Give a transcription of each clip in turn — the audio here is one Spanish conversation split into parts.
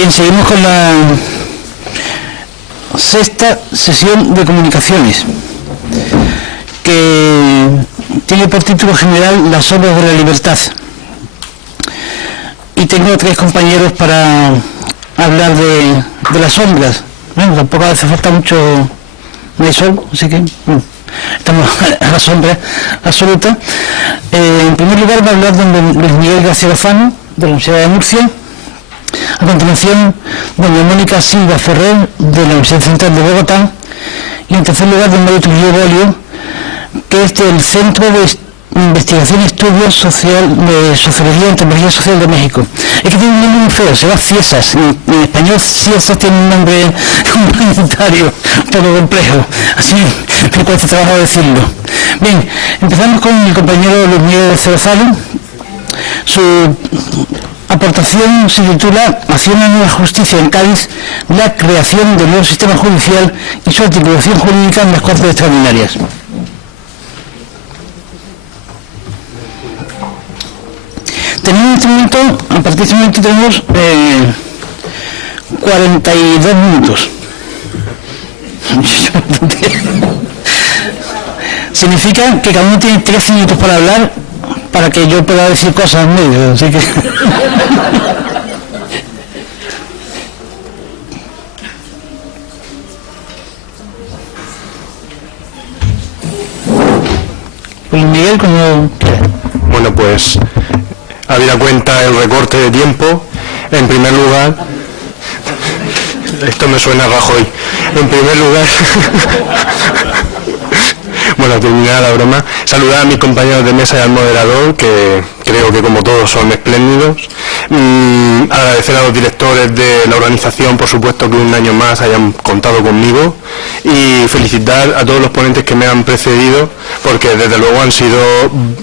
Bien, seguimos con la sexta sesión de comunicaciones, que tiene por título general Las obras de la libertad. Y tengo tres compañeros para hablar de las sombras. Bueno, tampoco hace falta mucho de sol, así que estamos a la sombra absoluta. En primer lugar va a hablar don Luis Miguel García Lozano, de la Universidad de Murcia. A continuación, doña Mónica Silva Ferrer, de la Universidad Central de Bogotá. Y en tercer lugar, don Mario Trujillo Bolio, que es del Centro de Investigación y Estudios de Sociología y Antropología Social de México. Es que tiene un nombre muy feo, se llama CIESAS. En español CIESAS tiene un nombre comunitario un poco complejo, así me cuesta trabajo decirlo. Bien, empezamos con el compañero Luis Miguel Cerozalo. Su aportación se titula Hacia una nueva justicia en Cádiz, la creación del nuevo sistema judicial y su articulación jurídica en las Cortes Extraordinarias. Tenemos en este momento, a partir de este momento tenemos 42 minutos. Significa que cada uno tiene 13 minutos para hablar, para que yo pueda decir cosas en medio, así que... Pues Miguel, como... Bueno, pues, habida cuenta el recorte de tiempo, en primer lugar... Esto me suena a Rajoy. En primer lugar... Bueno, terminada la broma, saludar a mis compañeros de mesa y al moderador, que creo que como todos son espléndidos. Agradecer a los directores de la organización, por supuesto, que un año más hayan contado conmigo, y felicitar a todos los ponentes que me han precedido, porque desde luego han sido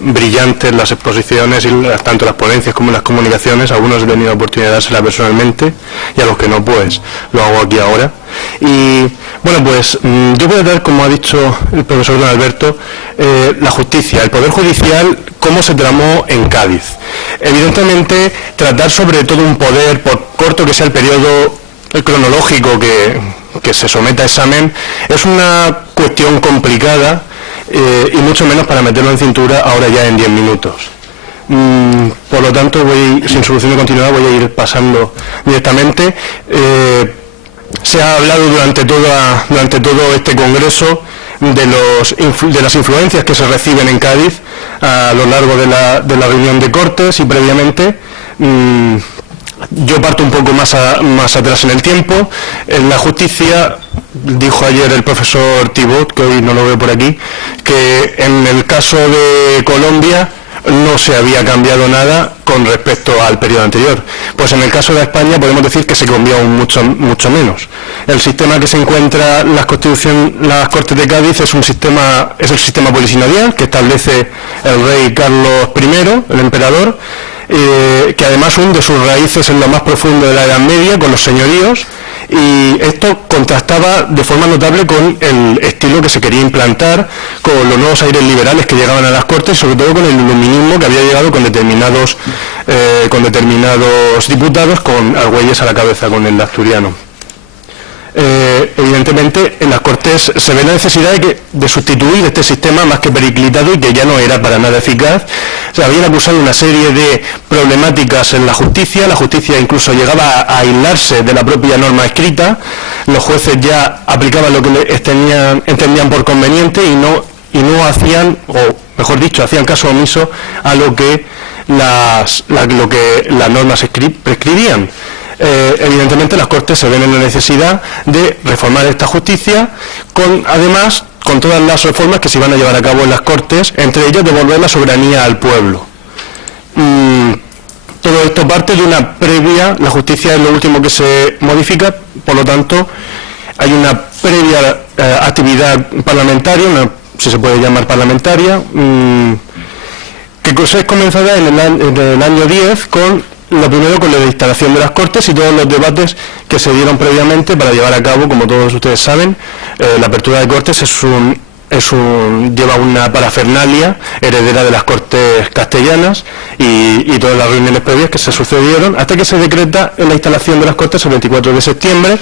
brillantes las exposiciones, y tanto las ponencias como las comunicaciones. Algunos he tenido la oportunidad de dársela personalmente, y a los que no, pues lo hago aquí ahora. Y bueno, pues yo voy a dar, como ha dicho el profesor don Alberto, la justicia, el poder judicial, cómo se tramó en Cádiz. Evidentemente, tratar sobre todo un poder, por corto que sea el periodo cronológico que se someta a examen, es una cuestión complicada, y mucho menos para meterlo en cintura ahora ya en 10 minutos. Por lo tanto, sin solución de continuidad, voy a ir pasando directamente. Se ha hablado durante todo este congreso de las influencias que se reciben en Cádiz a lo largo de la reunión de Cortes y previamente. Yo parto un poco más atrás en el tiempo. En la justicia, dijo ayer el profesor Thibaut, que hoy no lo veo por aquí, que en el caso de Colombia no se había cambiado nada con respecto al periodo anterior. Pues en el caso de España podemos decir que se cambió aún mucho menos. El sistema que se encuentra en las Cortes de Cádiz es el sistema polisinodial que establece el rey Carlos I, el emperador, que además hunde sus raíces en lo más profundo de la Edad Media con los señoríos, y esto contrastaba de forma notable con el estilo que se quería implantar, con los nuevos aires liberales que llegaban a las Cortes y sobre todo con el iluminismo que había llegado con determinados diputados, con Argüelles a la cabeza, con el asturiano. Evidentemente en las Cortes se ve la necesidad de sustituir este sistema más que periclitado y que ya no era para nada eficaz. Se habían acusado una serie de problemáticas en la justicia incluso llegaba a aislarse de la propia norma escrita, los jueces ya aplicaban lo que entendían por conveniente y no hacían, o mejor dicho, hacían caso omiso a lo que las normas prescribían. Evidentemente las Cortes se ven en la necesidad de reformar esta justicia, además con todas las reformas que se iban a llevar a cabo en las Cortes, entre ellas devolver la soberanía al pueblo. Todo esto parte de una previa, la justicia es lo último que se modifica, por lo tanto hay una previa actividad parlamentaria, si se puede llamar parlamentaria, que es comenzada en el año 10 lo primero con la instalación de las Cortes y todos los debates que se dieron previamente para llevar a cabo, como todos ustedes saben, la apertura de Cortes es un lleva una parafernalia heredera de las Cortes castellanas y todas las reuniones previas que se sucedieron hasta que se decreta en la instalación de las Cortes el 24 de septiembre,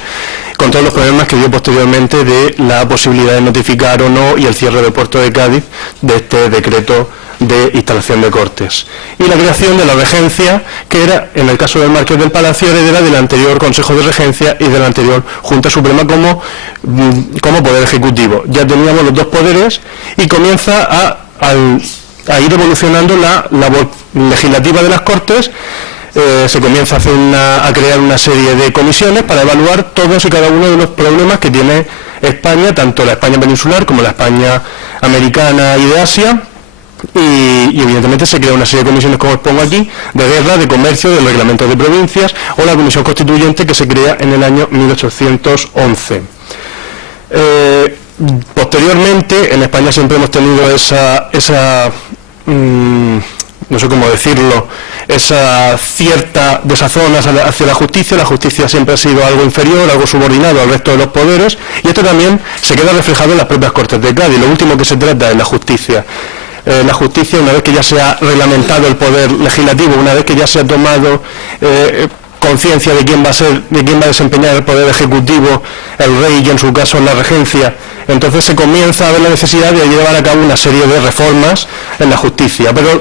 con todos los problemas que dio posteriormente de la posibilidad de notificar o no y el cierre del puerto de Cádiz de este decreto de instalación de Cortes. Y la creación de la regencia, que era, en el caso del Marqués del Palacio, heredera del anterior Consejo de Regencia y de la anterior Junta Suprema como poder ejecutivo. Ya teníamos los dos poderes y comienza a ir evolucionando la labor legislativa de las Cortes. Se comienza a crear una serie de comisiones para evaluar todos y cada uno de los problemas que tiene España, tanto la España peninsular como la España americana y de Asia. Y evidentemente se crea una serie de comisiones, como expongo aquí, de guerra, de comercio, de reglamentos de provincias, o la comisión constituyente que se crea en el año 1811. Posteriormente, en España siempre hemos tenido no sé cómo decirlo, esa cierta desazón hacia la justicia. La justicia siempre ha sido algo inferior, algo subordinado al resto de los poderes, y esto también se queda reflejado en las propias Cortes de Cádiz. Lo último que se trata es la justicia. La justicia, una vez que ya se ha reglamentado el poder legislativo, una vez que ya se ha tomado conciencia de quién va a desempeñar el poder ejecutivo, el rey y en su caso la regencia, entonces se comienza a ver la necesidad de llevar a cabo una serie de reformas en la justicia. Pero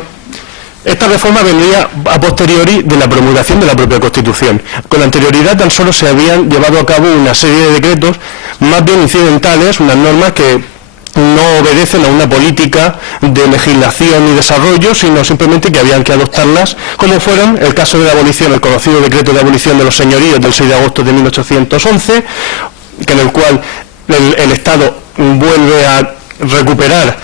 esta reforma vendría a posteriori de la promulgación de la propia Constitución. Con anterioridad tan solo se habían llevado a cabo una serie de decretos más bien incidentales, unas normas que no obedecen a una política de legislación y desarrollo, sino simplemente que habían que adoptarlas, como fueron el caso de la abolición, el conocido decreto de abolición de los señoríos del 6 de agosto de 1811, en el cual el Estado vuelve a recuperar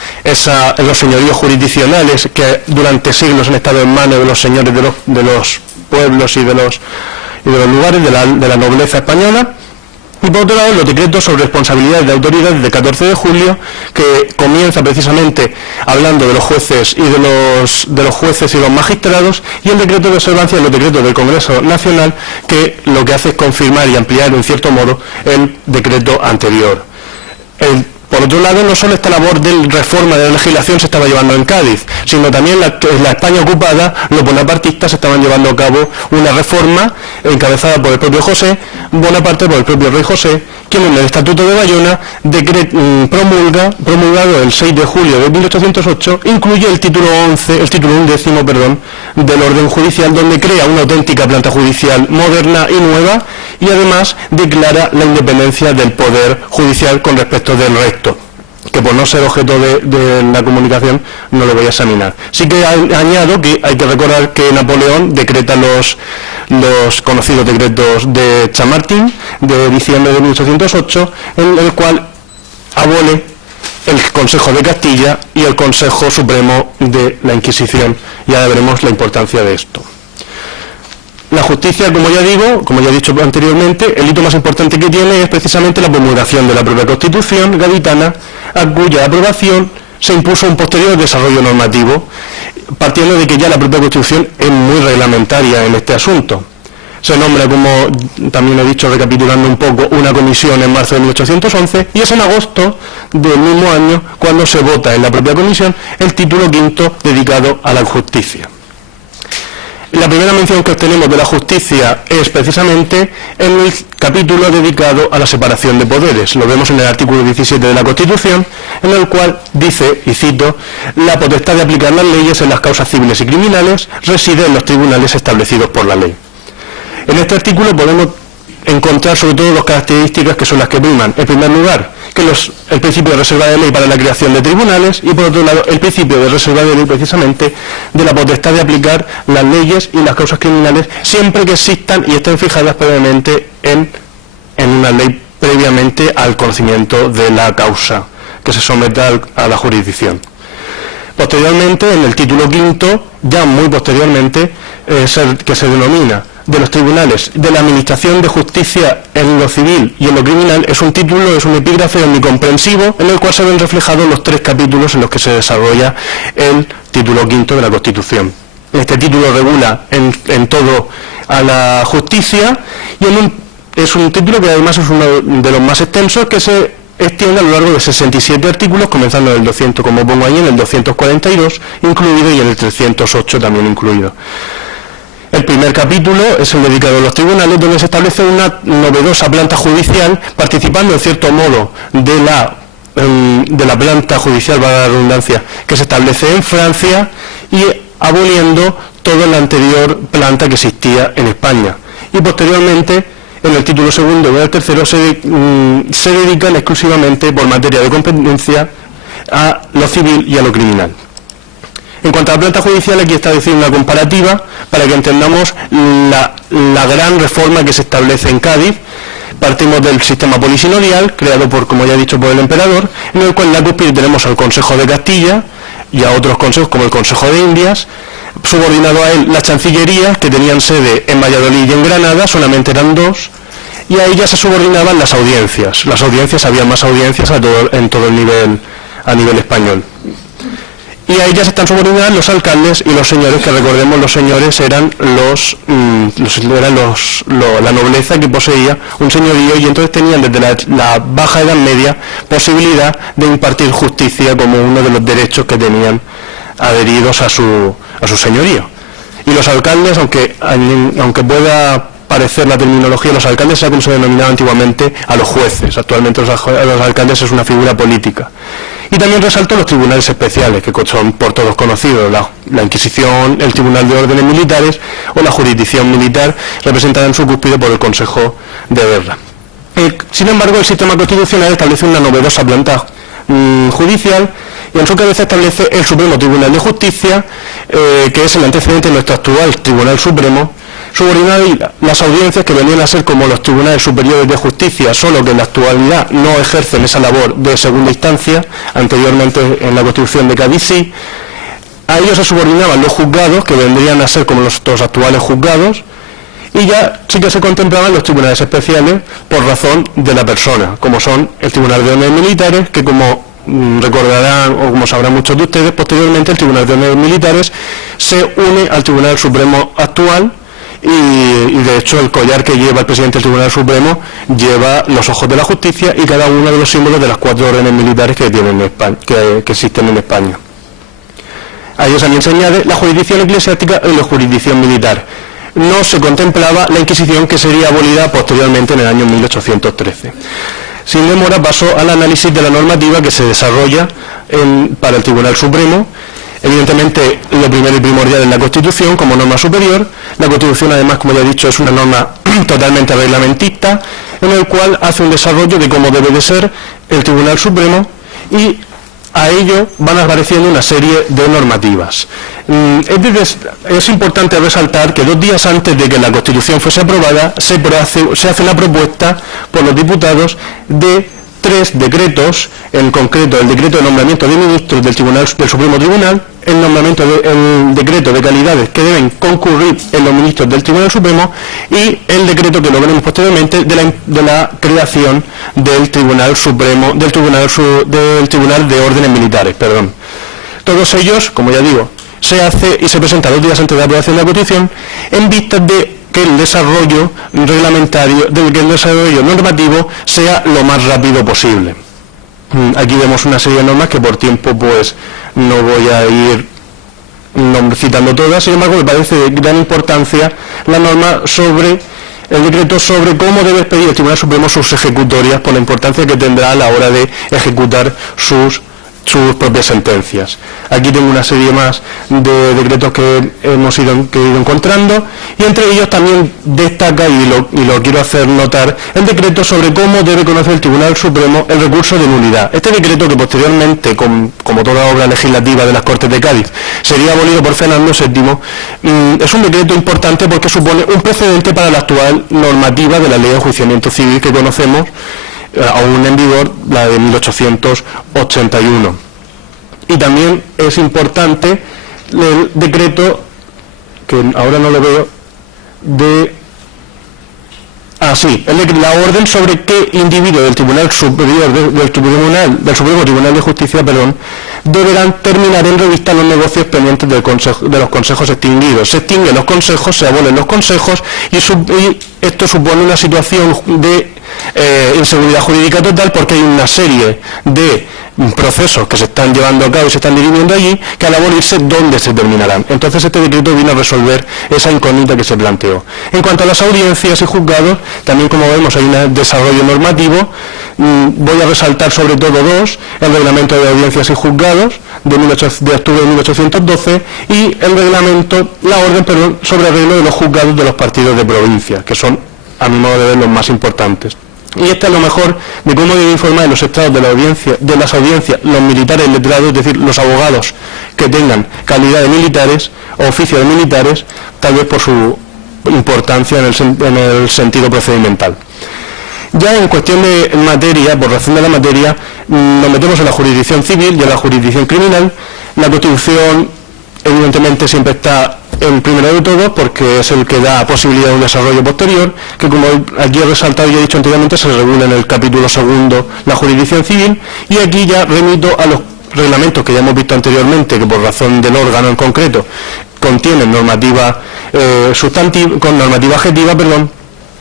los señoríos jurisdiccionales que durante siglos han estado en manos de los señores de los pueblos y de los lugares de la nobleza española. Y por otro lado, los decretos sobre responsabilidades de autoridades del 14 de julio, que comienza precisamente hablando de los jueces y de los jueces y los magistrados, y el decreto de observancia de los decretos del Congreso Nacional, que lo que hace es confirmar y ampliar en cierto modo el decreto anterior. Por otro lado, no solo esta labor de reforma de la legislación se estaba llevando en Cádiz, sino también en la España ocupada, los bonapartistas estaban llevando a cabo una reforma encabezada por el propio José Bonaparte, por el propio rey José, quien en el Estatuto de Bayona, promulgado el 6 de julio de 1808, incluye el título 11, del orden judicial, donde crea una auténtica planta judicial moderna y nueva, y además declara la independencia del poder judicial con respecto del resto, que por no ser objeto de la comunicación no lo voy a examinar. Sí que añado que hay que recordar que Napoleón decreta los conocidos decretos de Chamartín de diciembre de 1808, en el cual abole el Consejo de Castilla y el Consejo Supremo de la Inquisición. Ya veremos la importancia de esto. La justicia, como ya he dicho anteriormente, el hito más importante que tiene es precisamente la promulgación de la propia Constitución gaditana, a cuya aprobación se impuso un posterior desarrollo normativo, partiendo de que ya la propia Constitución es muy reglamentaria en este asunto. Se nombra, como también he dicho recapitulando un poco, una comisión en marzo de 1811, y es en agosto del mismo año cuando se vota en la propia comisión el título quinto dedicado a la justicia. La primera mención que obtenemos de la justicia es precisamente en el capítulo dedicado a la separación de poderes. Lo vemos en el artículo 17 de la Constitución, en el cual dice, y cito, la potestad de aplicar las leyes en las causas civiles y criminales reside en los tribunales establecidos por la ley. En este artículo podemos encontrar sobre todo dos características que son las que priman. En primer lugar, que el principio de reserva de ley para la creación de tribunales, y por otro lado el principio de reserva de ley precisamente de la potestad de aplicar las leyes y las causas criminales siempre que existan y estén fijadas previamente en una ley previamente al conocimiento de la causa que se someta a la jurisdicción. Posteriormente, en el título quinto, ya muy posteriormente, que se denomina de los tribunales de la administración de justicia en lo civil y en lo criminal, es un título, es un epígrafe omnicomprensivo en el cual se ven reflejados los tres capítulos en los que se desarrolla el título quinto de la Constitución. Este título regula en todo a la justicia y es un título que además es uno de los más extensos, que se extiende a lo largo de 67 artículos, comenzando en el 200, como pongo ahí, en el 242 incluido y en el 308 también incluido. El primer capítulo es el dedicado a los tribunales, donde se establece una novedosa planta judicial, participando en cierto modo de la planta judicial, valga la redundancia, que se establece en Francia, y aboliendo toda la anterior planta que existía en España. Y posteriormente, en el título segundo y en el tercero, se dedican exclusivamente, por materia de competencia, a lo civil y a lo criminal. En cuanto a la planta judicial, aquí está diciendo una comparativa para que entendamos la gran reforma que se establece en Cádiz. Partimos del sistema polisinodial, creado por, como ya he dicho, por el emperador, en el cual en la cúspide tenemos al Consejo de Castilla y a otros consejos como el Consejo de Indias. Subordinado a él las chancillerías, que tenían sede en Valladolid y en Granada, solamente eran dos, y a ellas se subordinaban las audiencias. Las audiencias, había más audiencias en todo el nivel, a nivel español. Y a ellas están subordinadas los alcaldes y los señores, que recordemos, los señores eran la nobleza que poseía un señorío, y entonces tenían desde la baja edad media posibilidad de impartir justicia como uno de los derechos que tenían adheridos a su señorío. Y los alcaldes, aunque pueda parecer la terminología, los alcaldes era como se denominaba antiguamente a los jueces. Actualmente los alcaldes es una figura política. Y también resaltó los tribunales especiales, que son por todos conocidos, la Inquisición, el Tribunal de Órdenes Militares o la jurisdicción militar, representada en su cúspide por el Consejo de Guerra. Sin embargo, el sistema constitucional establece una novedosa planta judicial, y en su cabeza establece el Supremo Tribunal de Justicia, que es el antecedente de nuestro actual Tribunal Supremo, subordinado a las audiencias, que venían a ser como los tribunales superiores de justicia, solo que en la actualidad no ejercen esa labor de segunda instancia. Anteriormente, en la Constitución de Cádiz sí. A ellos se subordinaban los juzgados, que vendrían a ser como los actuales juzgados, y ya sí que se contemplaban los tribunales especiales por razón de la persona, como son el Tribunal de Órdenes Militares, que como recordarán o como sabrán muchos de ustedes, posteriormente el Tribunal de Órdenes Militares se une al Tribunal Supremo actual, y de hecho el collar que lleva el presidente del Tribunal Supremo lleva los ojos de la justicia y cada uno de los símbolos de las 4 órdenes militares que tienen en España, que existen en España. A ellos también se añade la jurisdicción eclesiástica y la jurisdicción militar. No se contemplaba la Inquisición, que sería abolida posteriormente en el año 1813. Sin demora paso al análisis de la normativa que se desarrolla para el Tribunal Supremo. Evidentemente, lo primero y primordial es la Constitución como norma superior. La Constitución, además, como ya he dicho, es una norma totalmente reglamentista, en el cual hace un desarrollo de cómo debe de ser el Tribunal Supremo, y a ello van apareciendo una serie de normativas. Es importante resaltar que 2 días antes de que la Constitución fuese aprobada, se hace la propuesta por los diputados de 3 decretos, en concreto el decreto de nombramiento de ministros del Supremo Tribunal, el decreto de calidades que deben concurrir en los ministros del Tribunal Supremo, y el decreto que lo veremos posteriormente de la creación del Tribunal Supremo, del Tribunal de Órdenes Militares, perdón. Todos ellos, como ya digo, se hace y se presenta 2 días antes de la aprobación de la Constitución, en vistas de que el desarrollo reglamentario, que el desarrollo normativo sea lo más rápido posible. Aquí vemos una serie de normas que por tiempo pues no voy a ir citando todas. Sin embargo, me parece de gran importancia la norma sobre el decreto sobre cómo debe expedir el Tribunal Supremo sus ejecutorias, por la importancia que tendrá a la hora de ejecutar sus propias sentencias. Aquí tengo una serie más de decretos que hemos ido encontrando, y entre ellos también destaca, y lo quiero hacer notar, el decreto sobre cómo debe conocer el Tribunal Supremo el recurso de nulidad. Este decreto, que posteriormente, como toda obra legislativa de las Cortes de Cádiz, sería abolido por Fernando VII, es un decreto importante porque supone un precedente para la actual normativa de la Ley de Enjuiciamiento Civil que conocemos, aún en vigor, la de 1881. Y también es importante el decreto, que ahora no lo veo, la orden sobre qué individuo del Tribunal Superior, del Supremo Tribunal de Justicia, deberán terminar en revista los negocios pendientes de los consejos extinguidos. Se extinguen los consejos, se abolen los consejos y esto supone una situación de inseguridad jurídica total, porque hay una serie de procesos que se están llevando a cabo y se están dirimiendo allí, que al abolirse, ¿dónde se terminarán? Entonces este decreto vino a resolver esa incógnita que se planteó. En cuanto a las audiencias y juzgados, también, como vemos, hay un desarrollo normativo. Voy a resaltar sobre todo dos: el reglamento de audiencias y juzgados de octubre de 1812 y el reglamento, la orden, sobre arreglo de los juzgados de los partidos de provincia, que son, a mi modo de ver, los más importantes. Y esta es lo mejor de cómo debe informar en los estados de las audiencias los militares letrados, es decir, los abogados que tengan calidad de militares o oficio de militares, tal vez por su importancia en el sentido procedimental. Ya en cuestión de materia, por razón de la materia, nos metemos en la jurisdicción civil y en la jurisdicción criminal. La Constitución, evidentemente, siempre está el primero de todos, porque es el que da posibilidad de un desarrollo posterior, que, como aquí he resaltado y he dicho anteriormente, se regula en el capítulo segundo la jurisdicción civil, y aquí ya remito a los reglamentos que ya hemos visto anteriormente, que por razón del órgano en concreto contienen normativa adjetiva,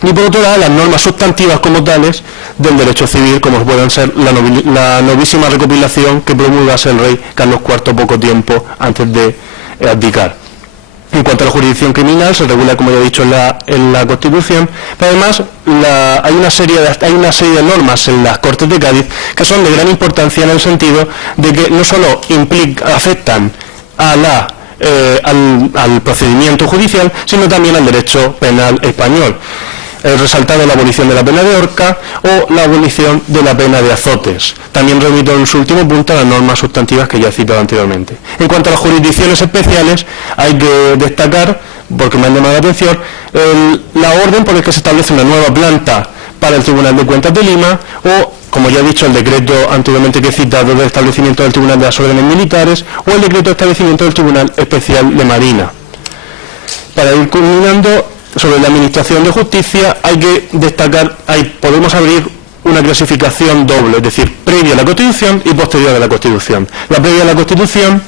y por otro lado las normas sustantivas como tales del derecho civil, como pueden ser la novísima recopilación que promulgase el rey Carlos IV poco tiempo antes de abdicar. En cuanto a la jurisdicción criminal, se regula, como ya he dicho, en la Constitución, pero además hay una serie de normas en las Cortes de Cádiz que son de gran importancia, en el sentido de que no solo afectan a al procedimiento judicial, sino también al derecho penal español. Resaltado la abolición de la pena de horca o la abolición de la pena de azotes. También remito en su último punto a las normas sustantivas que ya he citado anteriormente. En cuanto a las jurisdicciones especiales, hay que destacar, porque me han llamado la atención, la orden por la que se establece una nueva planta para el Tribunal de Cuentas de Lima, o, como ya he dicho, el decreto anteriormente que he citado del establecimiento del Tribunal de las Órdenes Militares, o el decreto de establecimiento del Tribunal Especial de Marina. Para ir culminando, sobre la Administración de Justicia, hay que destacar, podemos abrir una clasificación doble, es decir, previa a la Constitución y posterior a la Constitución. La previa a la Constitución,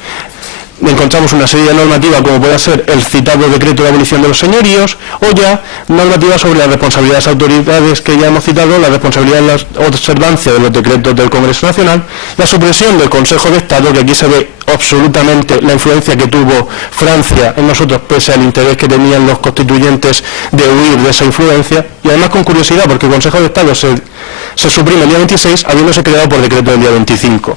encontramos una serie de normativas, como puede ser el citado decreto de abolición de los señoríos, o ya normativas sobre las responsabilidades de las autoridades que ya hemos citado, la responsabilidad de la observancia de los decretos del Congreso Nacional, la supresión del Consejo de Estado, que aquí se ve absolutamente la influencia que tuvo Francia en nosotros, pese al interés que tenían los constituyentes de huir de esa influencia, y además con curiosidad, porque el Consejo de Estado se suprime el día 26, habiéndose creado por decreto el día 25.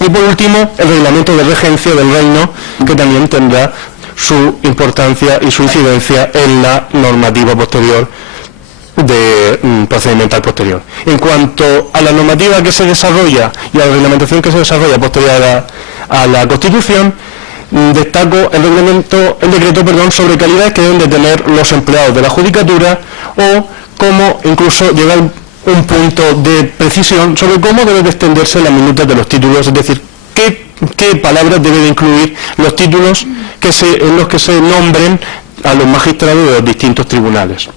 Y por último, el reglamento de regencia del reino, que también tendrá su importancia y su incidencia en la normativa posterior, procedimental posterior. En cuanto a la normativa que se desarrolla y a la reglamentación que se desarrolla posterior a la Constitución, destaco el decreto sobre calidades que deben de tener los empleados de la judicatura, o cómo incluso llegar un punto de precisión sobre cómo debe de extenderse las minutas de los títulos, es decir, qué palabras debe de incluir los títulos en los que se nombren a los magistrados de los distintos tribunales.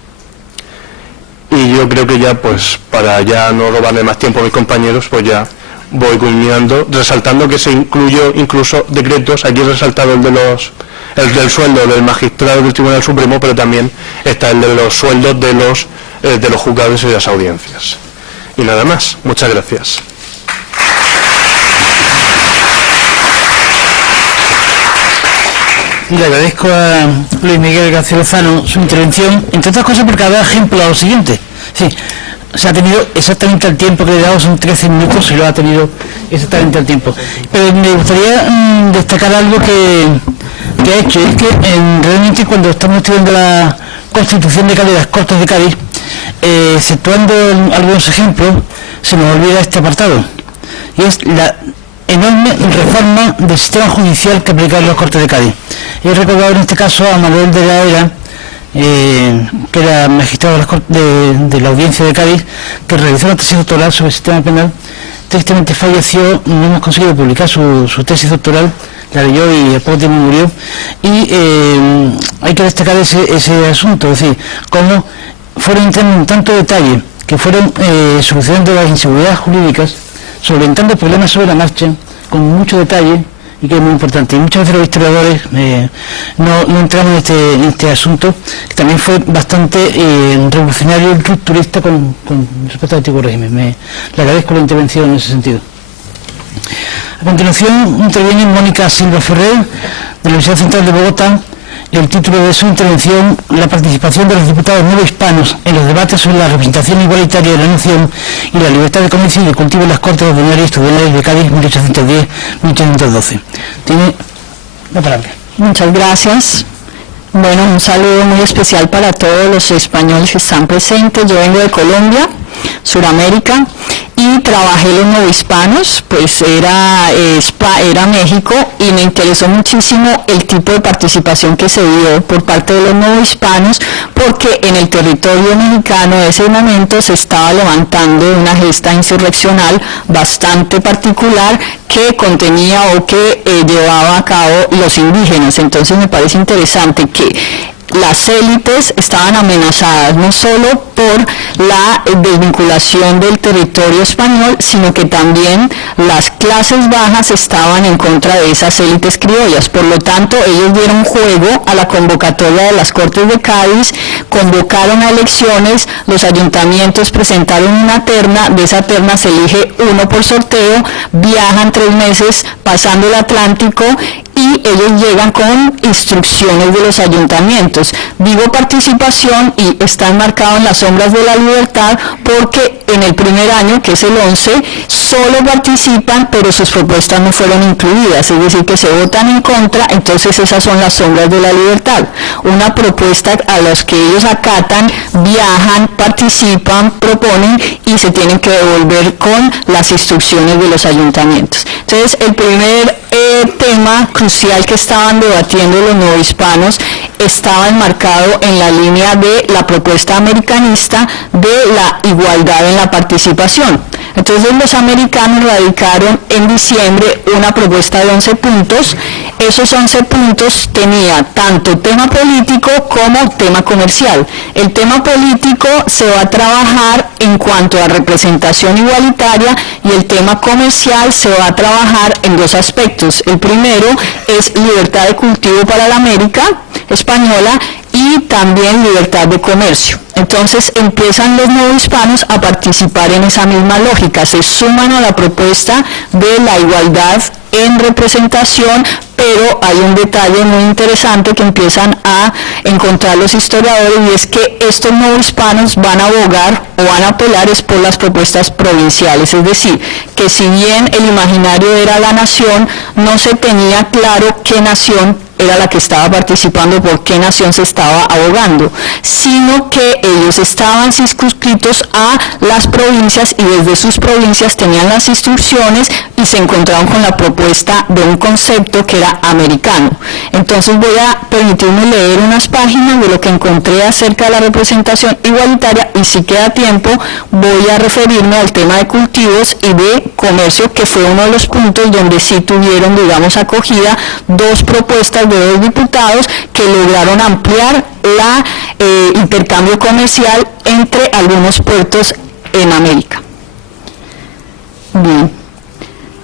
Y yo creo que ya, pues, para ya no robarle más tiempo a mis compañeros, pues ya voy culminando, resaltando que se incluyó incluso decretos. Aquí he resaltado el del sueldo del magistrado del Tribunal Supremo, pero también está el de los sueldos de los juzgados y de las audiencias. Y nada más. Muchas gracias. Le agradezco a Luis Miguel García Lozano su intervención, entre otras cosas porque ha dado ejemplo a lo siguiente. Sí, se ha tenido exactamente el tiempo que le he dado, son 13 minutos, y lo ha tenido exactamente el tiempo. Pero me gustaría destacar algo que ha hecho, es que realmente cuando estamos estudiando la Constitución de Cádiz, las Cortes de Cádiz, exceptuando algunos ejemplos, se nos olvida este apartado, y es la enorme reforma del sistema judicial que aplicaron las Cortes de Cádiz. He recordado en este caso a Manuel de la Era, que era magistrado de la Audiencia de Cádiz, que realizó una tesis doctoral sobre el sistema penal. Tristemente falleció, no hemos conseguido publicar su tesis doctoral, la leyó y al poco tiempo murió, y hay que destacar ese asunto, es decir, cómo fueron entrando en tanto detalle, que fueron solucionando las inseguridades jurídicas, solventando problemas sobre la marcha, con mucho detalle y que es muy importante. Y muchas veces los historiadores no entramos en este asunto, que también fue bastante revolucionario y rupturista con respecto al antiguo régimen. Le agradezco la intervención en ese sentido. A continuación interviene Mónica Silva Ferrer, de la Universidad Central de Bogotá. El título de su intervención: la participación de los diputados neohispanos en los debates sobre la representación igualitaria de la nación y la libertad de comercio y de cultivo en las Cortes Ordinarias Estudiantiles de Cádiz 1810-1812. Tiene la palabra. Muchas gracias. Bueno, un saludo muy especial para todos los españoles que están presentes. Yo vengo de Colombia, Suramérica, y trabajé los neohispanos, pues era México, y me interesó muchísimo el tipo de participación que se dio por parte de los neohispanos, porque en el territorio mexicano de ese momento se estaba levantando una gesta insurreccional bastante particular que contenía o que llevaba a cabo los indígenas. Entonces me parece interesante que las élites estaban amenazadas no solo por la desvinculación del territorio español, sino que también las clases bajas estaban en contra de esas élites criollas. Por lo tanto, ellos dieron juego a la convocatoria de las Cortes de Cádiz, convocaron a elecciones, los ayuntamientos presentaron una terna, de esa terna se elige uno por sorteo, viajan 3 meses pasando el Atlántico y ellos llegan con instrucciones de los ayuntamientos. Digo participación y está enmarcado en las sombras de la libertad porque en el primer año, que es el 11, solo participan, pero sus propuestas no fueron incluidas, es decir, que se votan en contra. Entonces esas son las sombras de la libertad. Una propuesta a las que ellos acatan, viajan, participan, proponen y se tienen que devolver con las instrucciones de los ayuntamientos. Entonces el primer tema crucial que estaban debatiendo los neohispanos estaba enmarcado en la línea de la propuesta americanista de la igualdad en la participación. Entonces los americanos radicaron en diciembre una propuesta de 11 puntos. Esos 11 puntos tenía tanto tema político como tema comercial. El tema político se va a trabajar en cuanto a representación igualitaria y el tema comercial se va a trabajar en 2 aspectos. El primero es libertad de cultivo para la América española y también libertad de comercio. Entonces empiezan los neohispanos a participar en esa misma lógica, se suman a la propuesta de la igualdad en representación, pero hay un detalle muy interesante que empiezan a encontrar los historiadores, y es que estos neohispanos van a abogar o van a apelar es por las propuestas provinciales, es decir, que si bien el imaginario era la nación, no se tenía claro qué nación era la que estaba participando, por qué nación se estaba abogando, sino que ellos estaban circunscritos a las provincias y desde sus provincias tenían las instrucciones y se encontraron con la propuesta de un concepto que era americano. Entonces voy a permitirme leer unas páginas de lo que encontré acerca de la representación igualitaria y si queda tiempo voy a referirme al tema de cultivos y de comercio, que fue uno de los puntos donde sí tuvieron, digamos, acogida 2 propuestas de 2 diputados que lograron ampliar el intercambio comercial entre algunos puertos en América. Bien.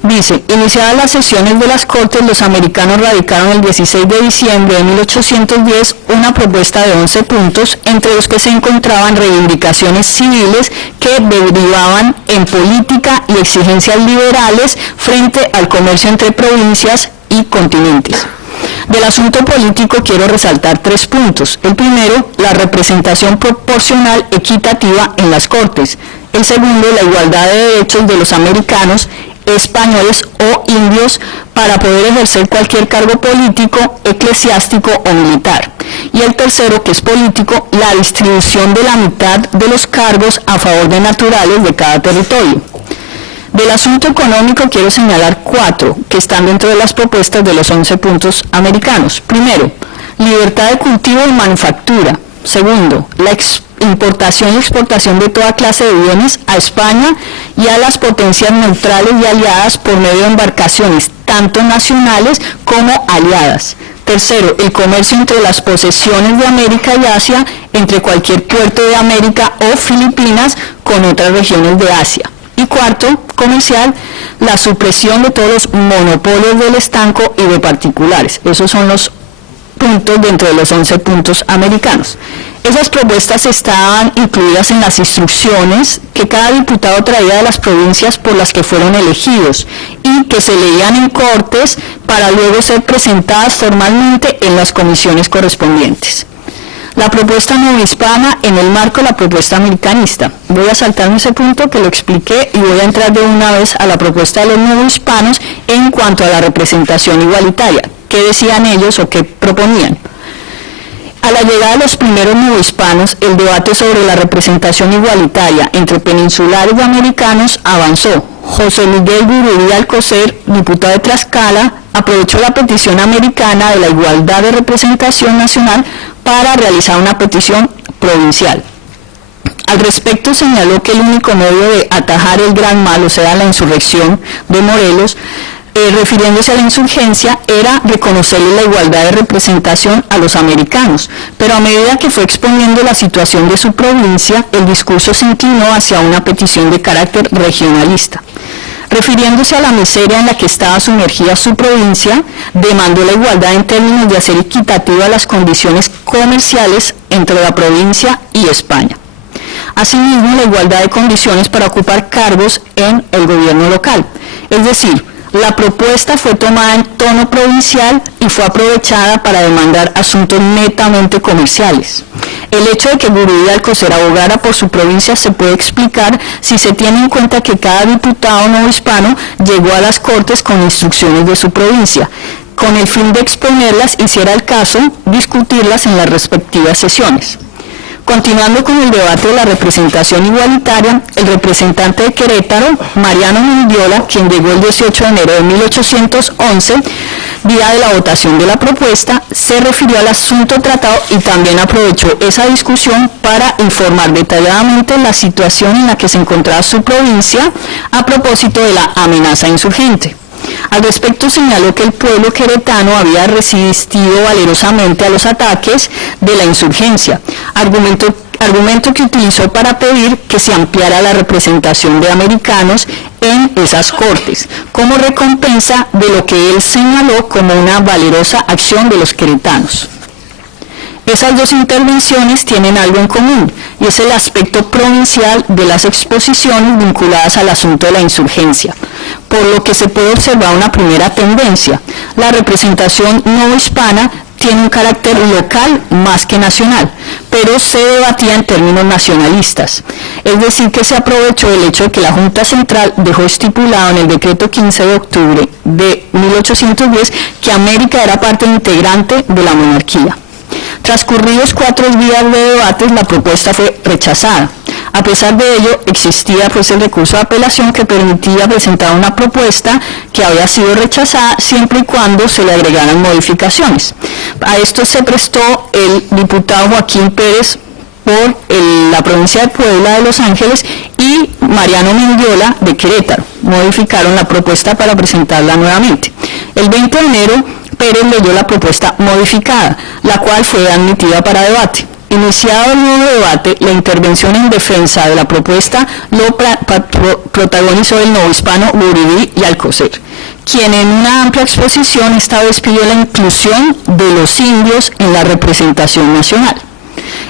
Dice, iniciadas las sesiones de las Cortes, los americanos radicaron el 16 de diciembre de 1810 una propuesta de 11 puntos, entre los que se encontraban reivindicaciones civiles que derivaban en política y exigencias liberales frente al comercio entre provincias y continentes. Del asunto político quiero resaltar 3 puntos. El primero, la representación proporcional equitativa en las Cortes. El segundo, la igualdad de derechos de los americanos, españoles o indios para poder ejercer cualquier cargo político, eclesiástico o militar. Y el tercero, que es político, la distribución de la mitad de los cargos a favor de naturales de cada territorio. Del asunto económico quiero señalar 4 que están dentro de las propuestas de los 11 puntos americanos. Primero, libertad de cultivo y manufactura. Segundo, la importación y exportación de toda clase de bienes a España y a las potencias neutrales y aliadas por medio de embarcaciones, tanto nacionales como aliadas. Tercero, el comercio entre las posesiones de América y Asia, entre cualquier puerto de América o Filipinas con otras regiones de Asia. Y cuarto, comercial, la supresión de todos los monopolios del estanco y de particulares. Esos son los puntos dentro de los 11 puntos americanos. Esas propuestas estaban incluidas en las instrucciones que cada diputado traía de las provincias por las que fueron elegidos y que se leían en cortes para luego ser presentadas formalmente en las comisiones correspondientes. La propuesta novohispana en el marco de la propuesta americanista. Voy a saltarme ese punto que lo expliqué y voy a entrar de una vez a la propuesta de los novohispanos en cuanto a la representación igualitaria. ¿Qué decían ellos o qué proponían? A la llegada de los primeros novohispanos, el debate sobre la representación igualitaria entre peninsulares y americanos avanzó. José Miguel Gurudí Alcocer, diputado de Tlaxcala, aprovechó la petición americana de la igualdad de representación nacional para realizar una petición provincial. Al respecto señaló que el único medio de atajar el gran mal, o sea, la insurrección de Morelos, refiriéndose a la insurgencia, era reconocerle la igualdad de representación a los americanos, pero a medida que fue exponiendo la situación de su provincia, el discurso se inclinó hacia una petición de carácter regionalista. Refiriéndose a la miseria en la que estaba sumergida su provincia, demandó la igualdad en términos de hacer equitativas las condiciones comerciales entre la provincia y España. Asimismo, la igualdad de condiciones para ocupar cargos en el gobierno local, es decir, la propuesta fue tomada en tono provincial y fue aprovechada para demandar asuntos netamente comerciales. El hecho de que Gurudí Alcocer abogara por su provincia se puede explicar si se tiene en cuenta que cada diputado novohispano llegó a las Cortes con instrucciones de su provincia, con el fin de exponerlas y, si era el caso, discutirlas en las respectivas sesiones. Continuando con el debate de la representación igualitaria, el representante de Querétaro, Mariano Mendiola, quien llegó el 18 de enero de 1811, día de la votación de la propuesta, se refirió al asunto tratado y también aprovechó esa discusión para informar detalladamente la situación en la que se encontraba su provincia a propósito de la amenaza insurgente. Al respecto señaló que el pueblo queretano había resistido valerosamente a los ataques de la insurgencia, argumento que utilizó para pedir que se ampliara la representación de americanos en esas cortes, como recompensa de lo que él señaló como una valerosa acción de los queretanos. Esas dos intervenciones tienen algo en común, y es el aspecto provincial de las exposiciones vinculadas al asunto de la insurgencia, por lo que se puede observar una primera tendencia. La representación novohispana tiene un carácter local más que nacional, pero se debatía en términos nacionalistas. Es decir, que se aprovechó el hecho de que la Junta Central dejó estipulado en el decreto 15 de octubre de 1810 que América era parte integrante de la monarquía. Transcurridos 4 días de debates, la propuesta fue rechazada. A pesar de ello, existía pues el recurso de apelación que permitía presentar una propuesta que había sido rechazada siempre y cuando se le agregaran modificaciones. A esto se prestó el diputado Joaquín Pérez por la provincia de Puebla de Los Ángeles y Mariano Mendiola de Querétaro. Modificaron la propuesta para presentarla nuevamente. El 20 de enero, Pérez leyó la propuesta modificada, la cual fue admitida para debate. Iniciado el nuevo debate, la intervención en defensa de la propuesta lo protagonizó el novohispano Gurudí Alcocer, quien en una amplia exposición esta vez pidió la inclusión de los indios en la representación nacional.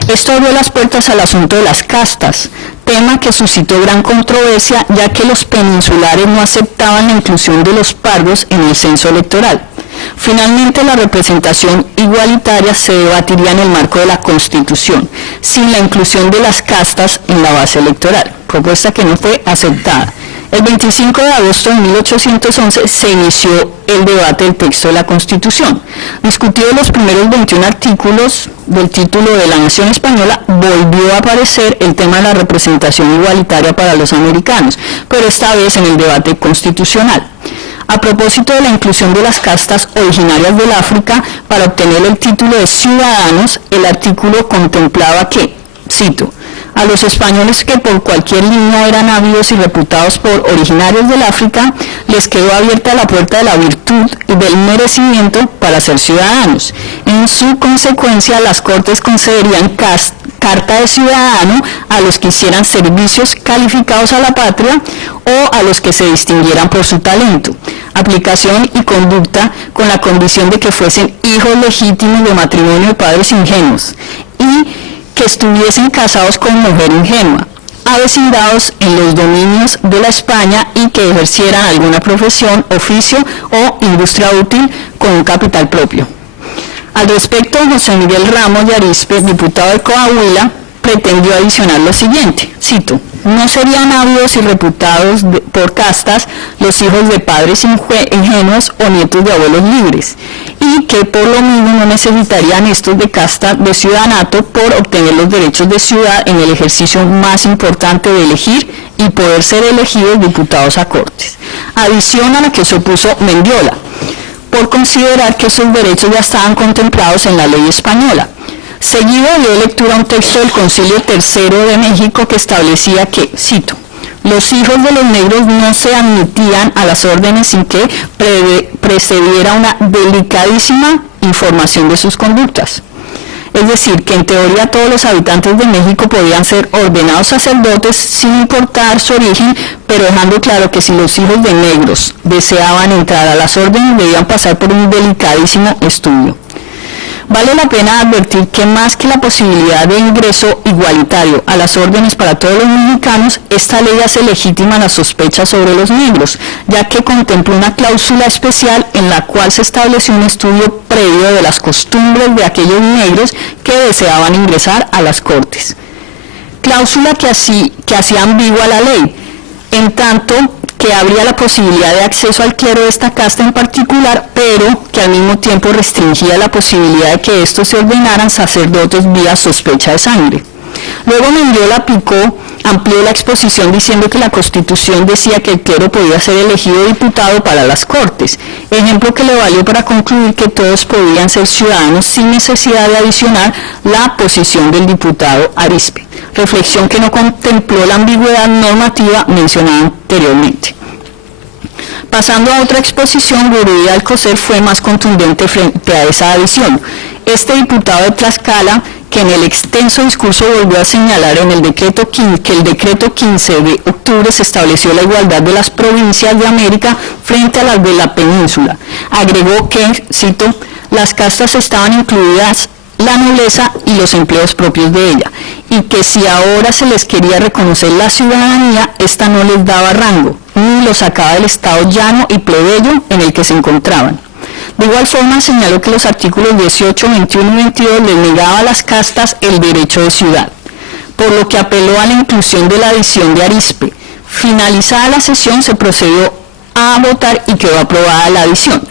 Esto abrió las puertas al asunto de las castas, tema que suscitó gran controversia ya que los peninsulares no aceptaban la inclusión de los pardos en el censo electoral. Finalmente, la representación igualitaria se debatiría en el marco de la Constitución, sin la inclusión de las castas en la base electoral, propuesta que no fue aceptada. El 25 de agosto de 1811 se inició el debate del texto de la Constitución. Discutidos los primeros 21 artículos del título de la Nación Española, volvió a aparecer el tema de la representación igualitaria para los americanos, pero esta vez en el debate constitucional. A propósito de la inclusión de las castas originarias del África para obtener el título de ciudadanos, el artículo contemplaba que, cito, a los españoles que por cualquier línea eran habidos y reputados por originarios del África, les quedó abierta la puerta de la virtud y del merecimiento para ser ciudadanos. En su consecuencia, las Cortes concederían carta de ciudadano a los que hicieran servicios calificados a la patria o a los que se distinguieran por su talento, aplicación y conducta con la condición de que fuesen hijos legítimos de matrimonio de padres ingenuos y que estuviesen casados con mujer ingenua, avecindados en los dominios de la España y que ejercieran alguna profesión, oficio o industria útil con un capital propio. Al respecto, José Miguel Ramos de Arizpe, diputado de Coahuila, pretendió adicionar lo siguiente, cito: no serían ávidos y reputados por castas los hijos de padres ingenuos o nietos de abuelos libres, y que por lo mismo no necesitarían estos de casta de ciudadanato por obtener los derechos de ciudad en el ejercicio más importante de elegir y poder ser elegidos diputados a Cortes. Adición a la que se opuso Mendiola, por considerar que esos derechos ya estaban contemplados en la ley española. Seguido dio lectura a un texto del Concilio III de México que establecía que, cito, los hijos de los negros no se admitían a las órdenes sin que precediera una delicadísima información de sus conductas. Es decir, que en teoría todos los habitantes de México podían ser ordenados sacerdotes sin importar su origen, pero dejando claro que si los hijos de negros deseaban entrar a las órdenes debían pasar por un delicadísimo estudio. Vale la pena advertir que más que la posibilidad de ingreso igualitario a las órdenes para todos los mexicanos, esta ley hace legítima la sospecha sobre los negros, ya que contempla una cláusula especial en la cual se estableció un estudio previo de las costumbres de aquellos negros que deseaban ingresar a las Cortes. Cláusula que hacía ambigua la ley, en tanto que habría la posibilidad de acceso al clero de esta casta en particular, pero que al mismo tiempo restringía la posibilidad de que estos se ordenaran sacerdotes vía sospecha de sangre. Luego Mendiola amplió la exposición diciendo que la Constitución decía que el clero podía ser elegido diputado para las Cortes, ejemplo que le valió para concluir que todos podían ser ciudadanos sin necesidad de adicionar la posición del diputado Arizpe, reflexión que no contempló la ambigüedad normativa mencionada anteriormente. Pasando a otra exposición, Gurudí Alcocer fue más contundente frente a esa adición. Este diputado de Tlaxcala, que en el extenso discurso volvió a señalar que el decreto 15 de octubre se estableció la igualdad de las provincias de América frente a las de la península. Agregó que, cito, las castas estaban incluidas la nobleza y los empleos propios de ella, y que si ahora se les quería reconocer la ciudadanía, esta no les daba rango, ni los sacaba del estado llano y plebeyo en el que se encontraban. De igual forma señaló que los artículos 18, 21 y 22 les negaba a las castas el derecho de ciudad, por lo que apeló a la inclusión de la adición de Arizpe. Finalizada la sesión se procedió a votar y quedó aprobada la adición.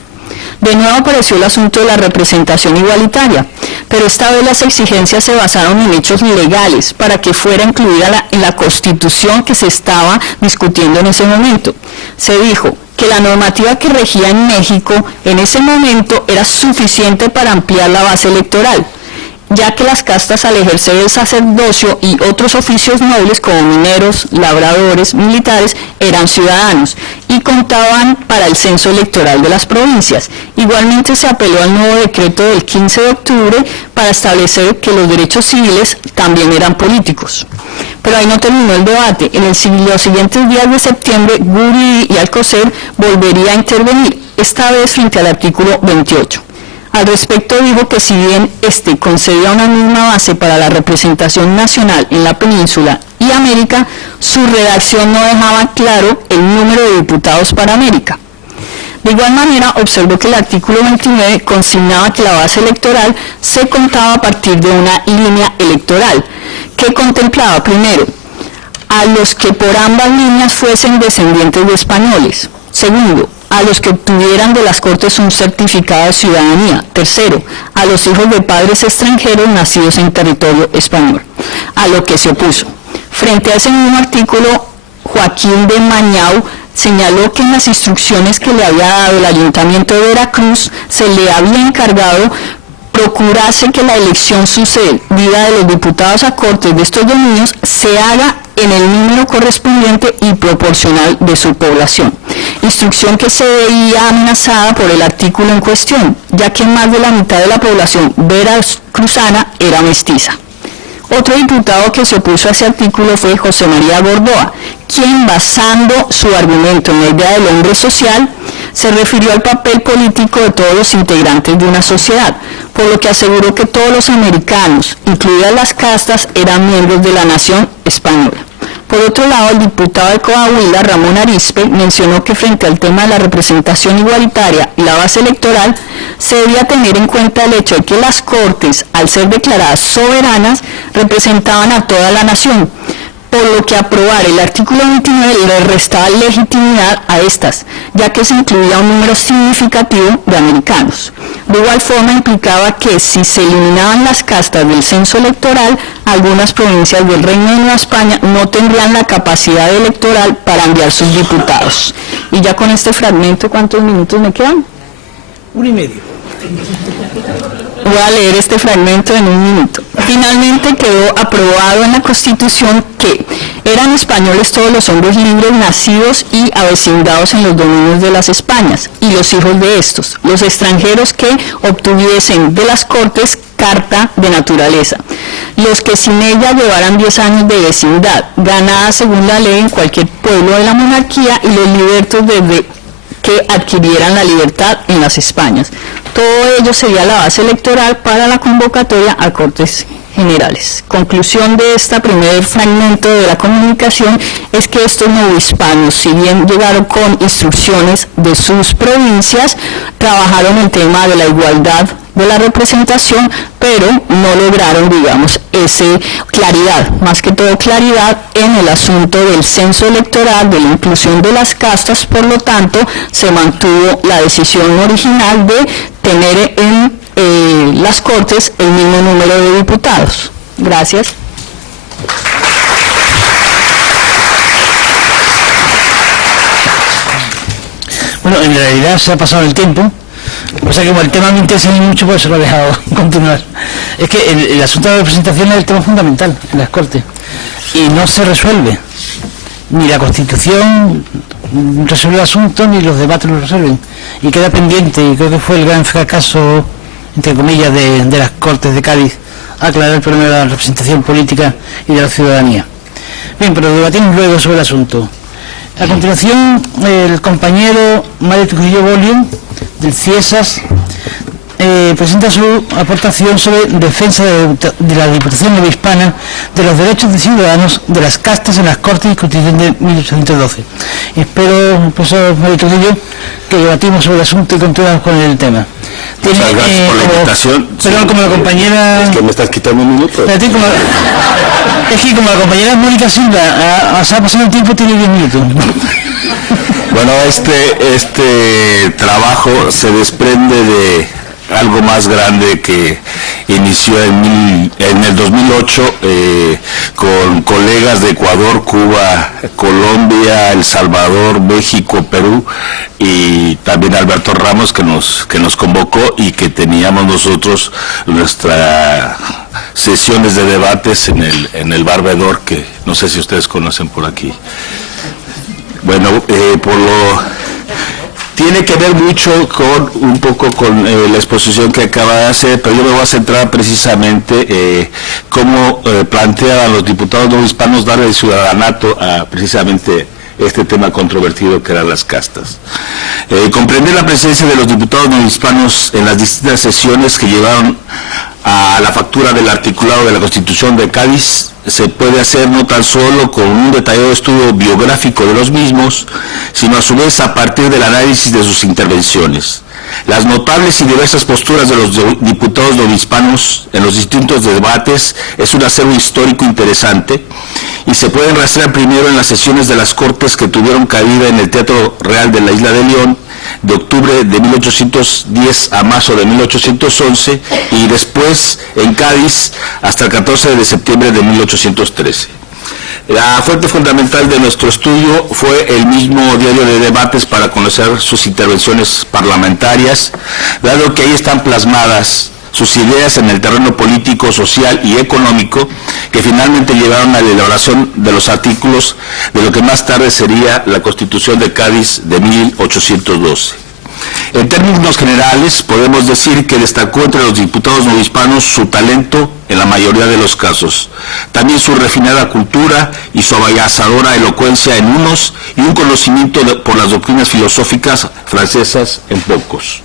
De nuevo apareció el asunto de la representación igualitaria, pero esta vez las exigencias se basaron en hechos legales para que fuera incluida en la Constitución que se estaba discutiendo en ese momento. Se dijo que la normativa que regía en México en ese momento era suficiente para ampliar la base electoral, ya que las castas al ejercer el sacerdocio y otros oficios nobles como mineros, labradores, militares, eran ciudadanos y contaban para el censo electoral de las provincias. Igualmente se apeló al nuevo decreto del 15 de octubre para establecer que los derechos civiles también eran políticos. Pero ahí no terminó el debate. En los siguientes días de septiembre, Gurudí y Alcocer volvería a intervenir, esta vez frente al artículo 28. Al respecto dijo que si bien concedía una misma base para la representación nacional en la península y América, su redacción no dejaba claro el número de diputados para América. De igual manera, observó que el artículo 29 consignaba que la base electoral se contaba a partir de una línea electoral, que contemplaba primero a los que por ambas líneas fuesen descendientes de españoles. Segundo, a los que obtuvieran de las Cortes un certificado de ciudadanía. Tercero, a los hijos de padres extranjeros nacidos en territorio español, a lo que se opuso. Frente a ese mismo artículo, Joaquín de Mañau señaló que en las instrucciones que le había dado el Ayuntamiento de Veracruz se le había encargado procurarse que la elección sucedida de los diputados a Cortes de estos dominios se haga en el número correspondiente y proporcional de su población, instrucción que se veía amenazada por el artículo en cuestión, ya que más de la mitad de la población veracruzana era mestiza. Otro diputado que se opuso a ese artículo fue José María Gordoa, quien, basando su argumento en la idea del hombre social, se refirió al papel político de todos los integrantes de una sociedad, por lo que aseguró que todos los americanos, incluidas las castas, eran miembros de la nación española. Por otro lado, el diputado de Coahuila, Ramón Arizpe, mencionó que frente al tema de la representación igualitaria y la base electoral, se debía tener en cuenta el hecho de que las Cortes, al ser declaradas soberanas, representaban a toda la nación, por lo que aprobar el artículo 29 le restaba legitimidad a estas, ya que se incluía un número significativo de americanos. De igual forma, implicaba que si se eliminaban las castas del censo electoral, algunas provincias del Reino de Nueva España no tendrían la capacidad electoral para enviar sus diputados. Y ya con este fragmento, ¿cuántos minutos me quedan? 1 y medio. Voy a leer este fragmento en 1 minuto. Finalmente quedó aprobado en la Constitución que eran españoles todos los hombres libres nacidos y avecindados en los dominios de las Españas, y los hijos de estos, los extranjeros que obtuviesen de las Cortes carta de naturaleza, los que sin ella llevaran 10 años de vecindad, ganada según la ley en cualquier pueblo de la monarquía, y los libertos desde que adquirieran la libertad en las Españas. Todo ello sería la base electoral para la convocatoria a Cortes Generales. Conclusión de este primer fragmento de la comunicación es que estos novohispanos, si bien llegaron con instrucciones de sus provincias, trabajaron el tema de la igualdad de la representación, pero no lograron, digamos, esa claridad, más que todo claridad en el asunto del censo electoral, de la inclusión de las castas. Por lo tanto, se mantuvo la decisión original de tener en las Cortes el mismo número de diputados. Gracias. Bueno, en realidad se ha pasado el tiempo, o sea que como el tema me interesa mucho, pues se lo he dejado continuar. Es que el asunto de la representación es el tema fundamental en las Cortes, y no se resuelve. Ni la Constitución resuelve el asunto, ni los debates lo resuelven. Y queda pendiente, y creo que fue el gran fracaso, entre comillas, de las Cortes de Cádiz, aclarar el problema de la representación política y de la ciudadanía. Bien, pero debatimos luego sobre el asunto. A continuación, el compañero Mario Trujillo Bolio, del CIESAS, presenta su aportación sobre defensa de la Diputación Novohispana de los derechos de ciudadanos de las castas en las Cortes y Constitución de 1812. Espero, profesor Mario Trujillo, que debatimos sobre el asunto y continuamos con el tema. Muchas gracias por la invitación. Perdón, como la compañera... Es que me estás quitando un minuto. Es que como la compañera Mónica Silva se ha pasado el tiempo, tiene 10 minutos. Bueno, este trabajo se desprende de algo más grande que inició en el 2008 con colegas de Ecuador, Cuba, Colombia, El Salvador, México, Perú, y también Alberto Ramos que nos convocó, y que teníamos nosotros nuestras sesiones de debates en el Barbedor, que no sé si ustedes conocen por aquí. Bueno, tiene que ver mucho un poco con la exposición que acaba de hacer, pero yo me voy a centrar precisamente cómo plantean a los diputados novohispanos darle el ciudadanato a precisamente este tema controvertido que eran las castas. Comprender la presencia de los diputados novohispanos en las distintas sesiones que llevaron a la factura del articulado de la Constitución de Cádiz se puede hacer no tan solo con un detallado estudio biográfico de los mismos, sino a su vez a partir del análisis de sus intervenciones. Las notables y diversas posturas de los diputados novohispanos en los distintos debates es un acervo histórico interesante, y se pueden rastrear primero en las sesiones de las Cortes que tuvieron cabida en el Teatro Real de la Isla de León, de octubre de 1810 a marzo de 1811, y después en Cádiz hasta el 14 de septiembre de 1813. La fuente fundamental de nuestro estudio fue el mismo diario de debates para conocer sus intervenciones parlamentarias, dado que ahí están plasmadas sus ideas en el terreno político, social y económico, que finalmente llevaron a la elaboración de los artículos de lo que más tarde sería la Constitución de Cádiz de 1812. En términos generales, podemos decir que destacó entre los diputados novohispanos su talento en la mayoría de los casos, también su refinada cultura y su avasalladora elocuencia en unos y un conocimiento por las doctrinas filosóficas francesas en pocos.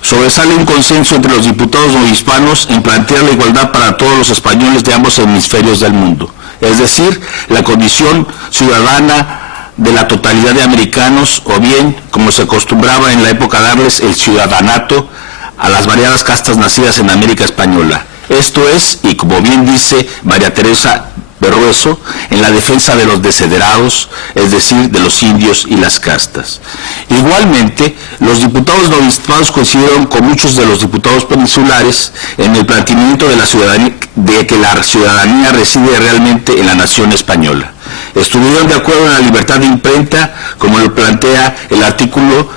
Sobresale un consenso entre los diputados novohispanos en plantear la igualdad para todos los españoles de ambos hemisferios del mundo, es decir, la condición ciudadana de la totalidad de americanos, o bien, como se acostumbraba en la época, darles el ciudadanato a las variadas castas nacidas en América Española. Esto es, y como bien dice María Teresa Berruezo, en la defensa de los desheredados, es decir, de los indios y las castas. Igualmente, los diputados novohispanos coincidieron con muchos de los diputados peninsulares en el planteamiento de que la ciudadanía reside realmente en la nación española. Estuvieron de acuerdo en la libertad de imprenta, como lo plantea el artículo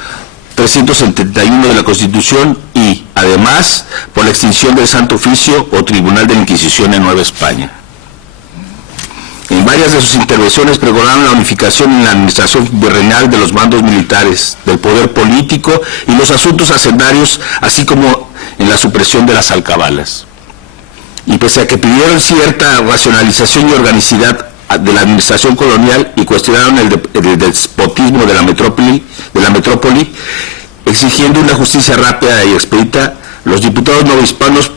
371 de la Constitución, y, además, por la extinción del Santo Oficio o Tribunal de la Inquisición en Nueva España. En varias de sus intervenciones pregonaron la unificación en la administración virreinal de los mandos militares, del poder político y los asuntos hacendarios, así como en la supresión de las alcabalas. Y pese a que pidieron cierta racionalización y organicidad de la administración colonial y cuestionaron el despotismo de la metrópoli, exigiendo una justicia rápida y expedita, los diputados novohispanos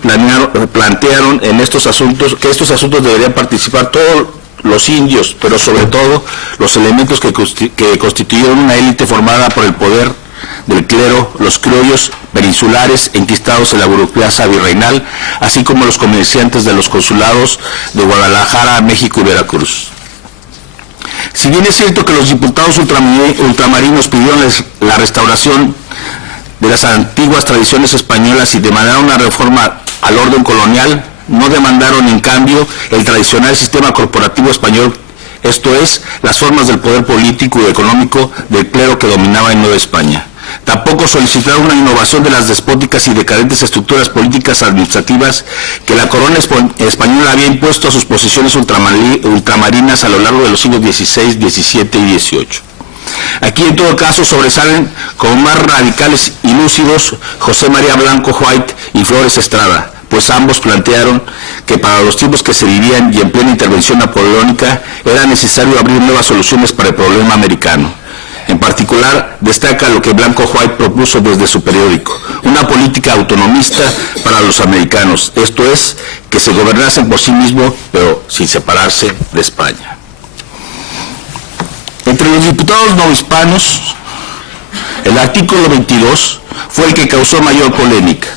plantearon en estos asuntos que estos asuntos deberían participar todos los indios, pero sobre todo los elementos que constituyeron una élite formada por el poder del clero, los criollos peninsulares enquistados en la burocracia virreinal, así como los comerciantes de los consulados de Guadalajara, México y Veracruz. Si bien es cierto que los diputados ultramarinos pidieron la restauración de las antiguas tradiciones españolas y demandaron una reforma al orden colonial, no demandaron en cambio el tradicional sistema corporativo español, esto es, las formas del poder político y económico del clero que dominaba en Nueva España. Tampoco solicitaron una innovación de las despóticas y decadentes estructuras políticas administrativas que la corona española había impuesto a sus posesiones ultramarinas a lo largo de los siglos XVI, XVII y XVIII. Aquí en todo caso sobresalen como más radicales y lúcidos José María Blanco White y Flores Estrada, pues ambos plantearon que para los tiempos que se vivían y en plena intervención napoleónica era necesario abrir nuevas soluciones para el problema americano. En particular, destaca lo que Blanco White propuso desde su periódico, una política autonomista para los americanos, esto es, que se gobernasen por sí mismos, pero sin separarse de España. Entre los diputados novohispanos, el artículo 22 fue el que causó mayor polémica.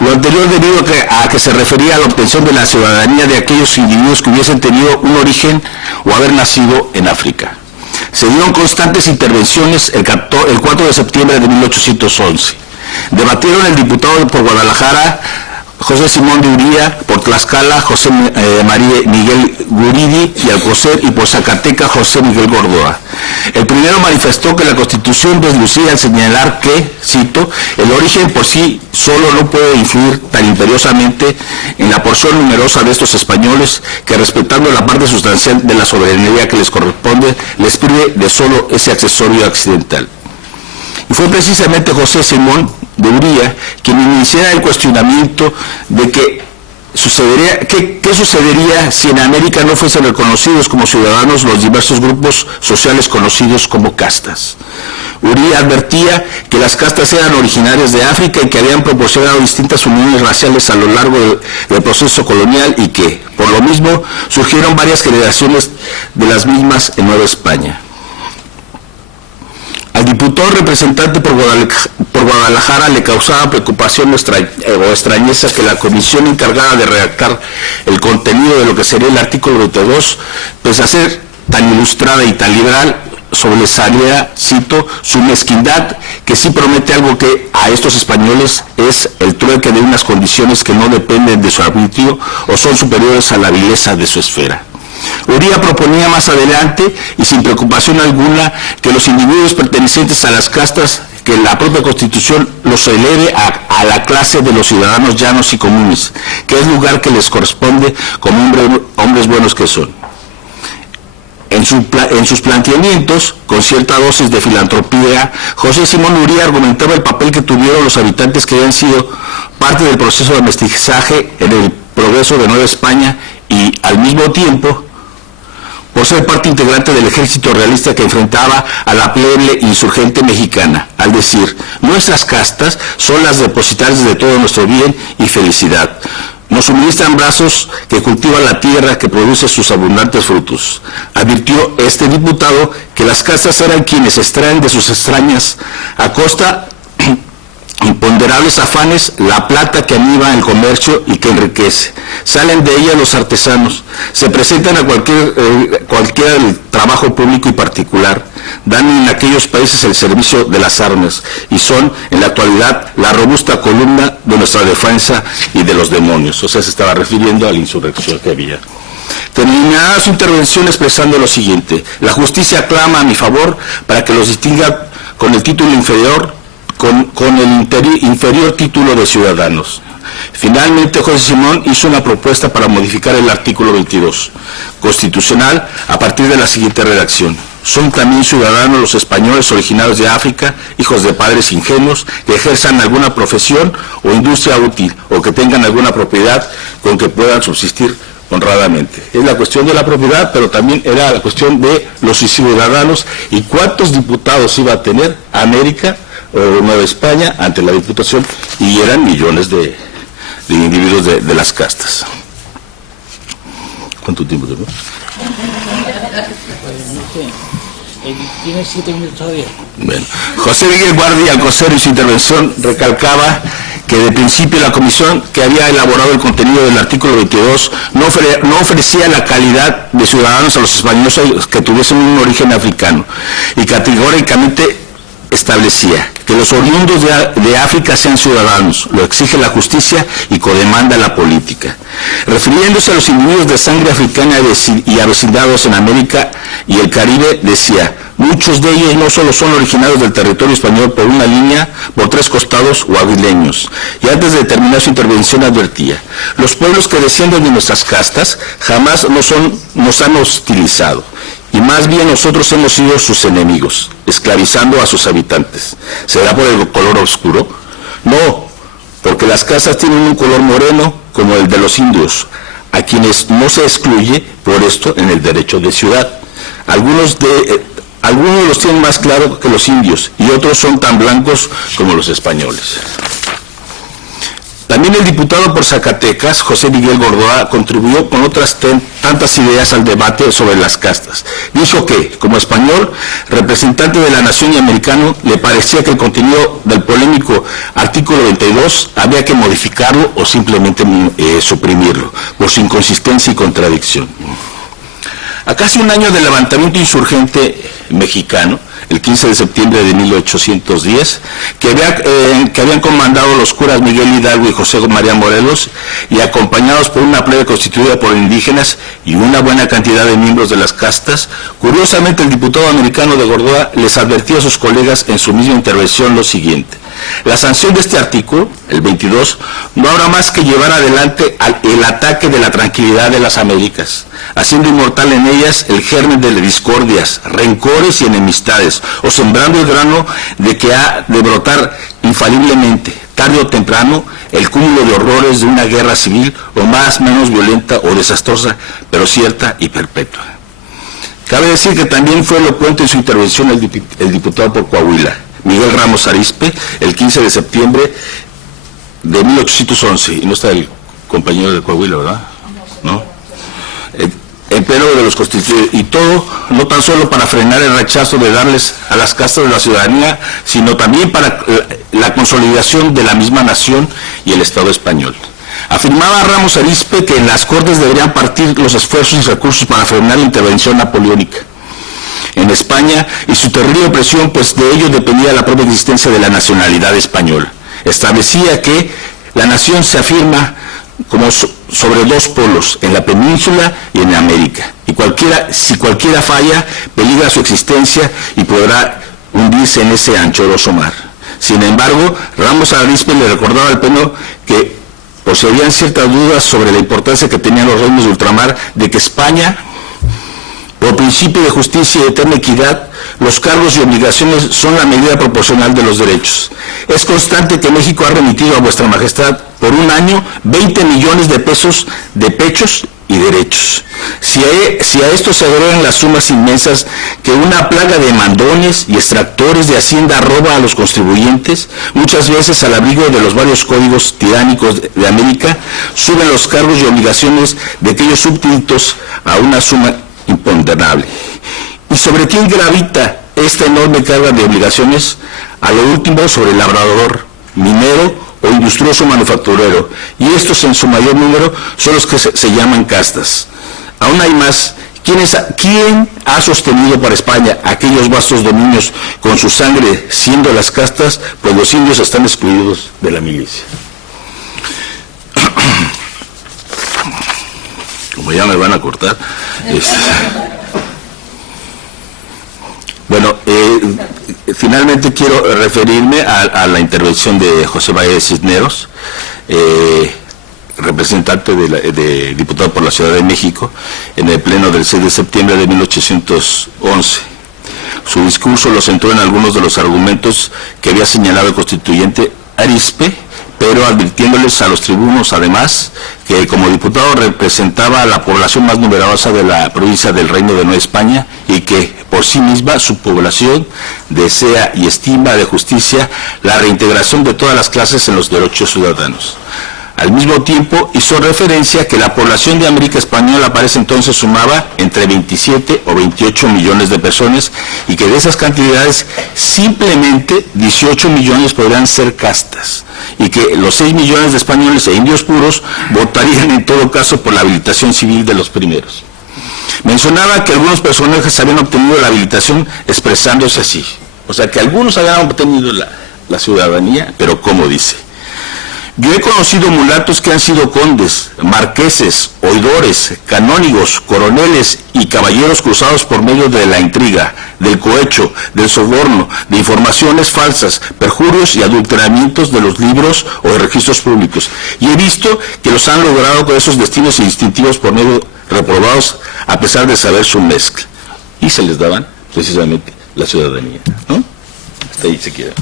Lo anterior debido a que se refería a la obtención de la ciudadanía de aquellos individuos que hubiesen tenido un origen o haber nacido en África. Se dieron constantes intervenciones el 4 de septiembre de 1811. Debatieron el diputado por Guadalajara, José Simón de Uría, por Tlaxcala, José María Miguel Guridi, y Alcocer, y por Zacateca, José Miguel Gordoa. El primero manifestó que la Constitución deslucía al señalar que, cito, el origen por sí solo no puede influir tan imperiosamente en la porción numerosa de estos españoles que, respetando la parte sustancial de la soberanía que les corresponde, les prive de solo ese accesorio accidental. Y fue precisamente José Simón de Uría quien iniciara el cuestionamiento de qué sucedería si en América no fuesen reconocidos como ciudadanos los diversos grupos sociales conocidos como castas. Uría advertía que las castas eran originarias de África y que habían proporcionado distintas uniones raciales a lo largo del proceso colonial y que, por lo mismo, surgieron varias generaciones de las mismas en Nueva España. Al diputado representante por Guadalajara le causaba preocupación o extrañeza que la comisión encargada de redactar el contenido de lo que sería el artículo 22, pese a ser tan ilustrada y tan liberal, sobresalía, cito, su mezquindad, que sí promete algo que a estos españoles es el trueque de unas condiciones que no dependen de su arbitrio o son superiores a la vileza de su esfera. Uría proponía más adelante, y sin preocupación alguna, que los individuos pertenecientes a las castas, que la propia Constitución los eleve a la clase de los ciudadanos llanos y comunes, que es lugar que les corresponde como hombres buenos que son. En En sus planteamientos, con cierta dosis de filantropía, José Simón Uría argumentaba el papel que tuvieron los habitantes que habían sido parte del proceso de mestizaje en el progreso de Nueva España y, al mismo tiempo, por ser parte integrante del ejército realista que enfrentaba a la plebe insurgente mexicana, al decir, nuestras castas son las depositarias de todo nuestro bien y felicidad. Nos suministran brazos que cultivan la tierra que produce sus abundantes frutos. Advirtió este diputado que las castas eran quienes extraen de sus extrañas, a costa imponderables afanes, la plata que anima el comercio y que enriquece. Salen de ella los artesanos, se presentan a cualquiera del trabajo público y particular, dan en aquellos países el servicio de las armas y son, en la actualidad, la robusta columna de nuestra defensa y de los demonios. O sea, se estaba refiriendo a la insurrección que había. Terminará su intervención expresando lo siguiente: la justicia clama a mi favor para que los distinga con el título inferior, con el inferior título de ciudadanos. Finalmente, José Simón hizo una propuesta para modificar el artículo 22 constitucional a partir de la siguiente redacción: son también ciudadanos los españoles originarios de África, hijos de padres ingenuos, que ejerzan alguna profesión o industria útil, o que tengan alguna propiedad con que puedan subsistir honradamente. Es la cuestión de la propiedad, pero también era la cuestión de los ciudadanos y cuántos diputados iba a tener América o Nueva España ante la Diputación, y eran millones de individuos de las castas. ¿Cuánto tiempo tengo? Tiene 7 minutos todavía. Bueno, José Miguel Guardia Alcocer en su intervención recalcaba que de principio la comisión que había elaborado el contenido del artículo 22 no ofrecía la calidad de ciudadanos a los españoles que tuviesen un origen africano, y categóricamente establecía que los oriundos de África sean ciudadanos, lo exige la justicia y codemanda la política. Refiriéndose a los individuos de sangre africana y avecindados en América y el Caribe, decía, muchos de ellos no solo son originarios del territorio español por una línea, por 3 costados o aguileños. Y antes de terminar su intervención advertía, los pueblos que descienden de nuestras castas jamás nos han hostilizado, y más bien nosotros hemos sido sus enemigos, esclavizando a sus habitantes. ¿Será por el color oscuro? No, porque las casas tienen un color moreno como el de los indios, a quienes no se excluye por esto en el derecho de ciudad. Algunos los tienen más claro que los indios y otros son tan blancos como los españoles. También el diputado por Zacatecas, José Miguel Gordoa, contribuyó con otras tantas ideas al debate sobre las castas. Dijo que, como español, representante de la nación y americano, le parecía que el contenido del polémico artículo 22 había que modificarlo o simplemente suprimirlo, por su inconsistencia y contradicción. A casi un año del levantamiento insurgente mexicano, el 15 de septiembre de 1810, que habían comandado los curas Miguel Hidalgo y José María Morelos, y acompañados por una plebe constituida por indígenas y una buena cantidad de miembros de las castas, curiosamente el diputado americano de Gordoa les advertía a sus colegas en su misma intervención lo siguiente: la sanción de este artículo, el 22, no habrá más que llevar adelante el ataque de la tranquilidad de las Américas, haciendo inmortal en ellas el germen de discordias, rencores y enemistades, o sembrando el grano de que ha de brotar infaliblemente, tarde o temprano, el cúmulo de horrores de una guerra civil, o más o menos violenta o desastrosa, pero cierta y perpetua. Cabe decir que también fue elocuente en su intervención el diputado por Coahuila, Miguel Ramos Arizpe, el 15 de septiembre de 1811, y no está el compañero de Coahuila, ¿verdad? ¿No? En pleno de los constituyentes, y todo no tan solo para frenar el rechazo de darles a las castas de la ciudadanía, sino también para la consolidación de la misma nación y el Estado español. Afirmaba Ramos Arizpe que en las Cortes deberían partir los esfuerzos y recursos para frenar la intervención napoleónica en España y su terrible opresión, pues de ello dependía la propia existencia de la nacionalidad española. Establecía que la nación se afirma como sobre 2 polos, en la península y en América, y si cualquiera falla, peligra su existencia y podrá hundirse en ese anchuroso mar. Sin embargo, Ramos Arizpe le recordaba al Pleno que poseían ciertas dudas sobre la importancia que tenían los reinos de ultramar de que España Por principio de justicia y eterna equidad, los cargos y obligaciones son la medida proporcional de los derechos. Es constante que México ha remitido a vuestra majestad por un año 20 millones de pesos de pechos y derechos. Si a esto se agregan las sumas inmensas que una plaga de mandones y extractores de Hacienda roba a los contribuyentes, muchas veces al abrigo de los varios códigos tiránicos de América, suben los cargos y obligaciones de aquellos súbditos a una suma imponderable. ¿Y sobre quién gravita esta enorme carga de obligaciones? A lo último, sobre el labrador, minero o industrioso manufacturero, y estos en su mayor número son los que se llaman castas. Aún hay más. ¿Quién ha sostenido para España aquellos vastos dominios con su sangre, siendo las castas? Pues los indios están excluidos de la milicia. Como ya me van a cortar. Bueno, finalmente quiero referirme a la intervención de José Valle de Cisneros, representante de diputado por la Ciudad de México, en el pleno del 6 de septiembre de 1811. Su discurso lo centró en algunos de los argumentos que había señalado el constituyente Arizpe, pero advirtiéndoles a los tribunos, además, que como diputado representaba a la población más numerosa de la provincia del Reino de Nueva España y que, por sí misma, su población desea y estima de justicia la reintegración de todas las clases en los derechos ciudadanos. Al mismo tiempo, hizo referencia que la población de América Española para ese entonces sumaba entre 27 o 28 millones de personas y que de esas cantidades simplemente 18 millones podrían ser castas y que los 6 millones de españoles e indios puros votarían en todo caso por la habilitación civil de los primeros. Mencionaba que algunos personajes habían obtenido la habilitación expresándose así, o sea que algunos habían obtenido la ciudadanía, pero como dice: yo he conocido mulatos que han sido condes, marqueses, oidores, canónigos, coroneles y caballeros cruzados por medio de la intriga, del cohecho, del soborno, de informaciones falsas, perjurios y adulteramientos de los libros o de registros públicos. Y he visto que los han logrado con esos destinos instintivos por medio reprobados a pesar de saber su mezcla. Y se les daban precisamente la ciudadanía, ¿no? Hasta ahí se queda.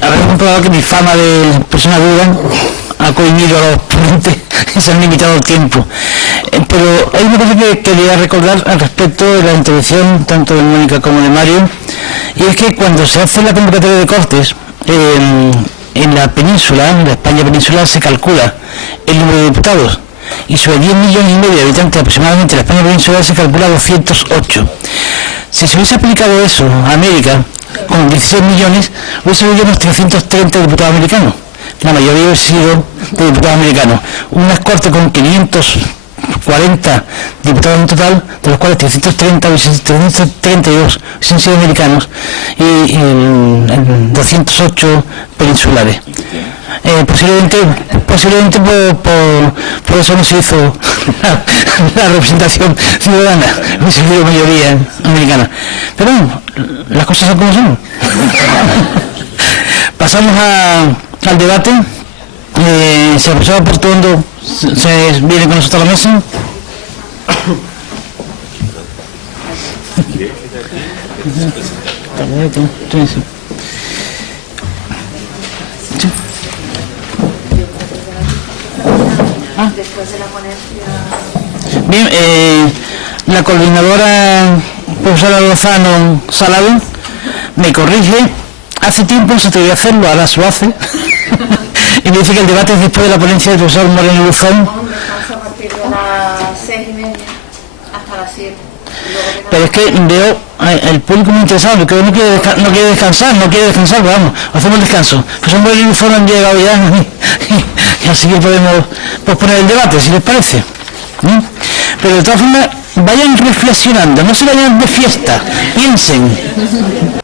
Habrá comprobado que mi fama de persona dura ha cohibido a los ponentes y se han limitado el tiempo. Pero hay una cosa que quería recordar al respecto de la intervención tanto de Mónica como de Mario, y es que cuando se hace la convocatoria de Cortes, en la península, en la España peninsular, se calcula el número de diputados, y sobre 10 millones y medio de habitantes aproximadamente en la España peninsular se calcula 208. Si se hubiese aplicado eso a América, con 16 millones, hubiese habido unos 330 diputados americanos. La mayoría hubiese sido de diputados americanos. Unas cortes con 540 diputados en total, de los cuales 332 hubiesen sido americanos y 208 peninsulares. Posiblemente por eso no se hizo la representación ciudadana, hubiese sido mayoría americana. Pero bueno, las cosas son como son. Pasamos al debate. Si el profesor Portuondo se viene con nosotros a la mesa. Después de la ponencia. Bien, la coordinadora profesora Lozano Salado me corrige. Hace tiempo se atrevió a hacerlo, ahora se lo hace. Y me dice que el debate es después de la ponencia del profesor Moreno Luzón. A partir de las 6:30 hasta las 7. Pero es que veo el público muy interesado, que no quiere descansar, vamos, hacemos el descanso. El profesor Moreno Luzón han llegado ya, y así que podemos posponer el debate, si les parece. Pero de todas formas, vayan reflexionando, no se vayan de fiesta, piensen.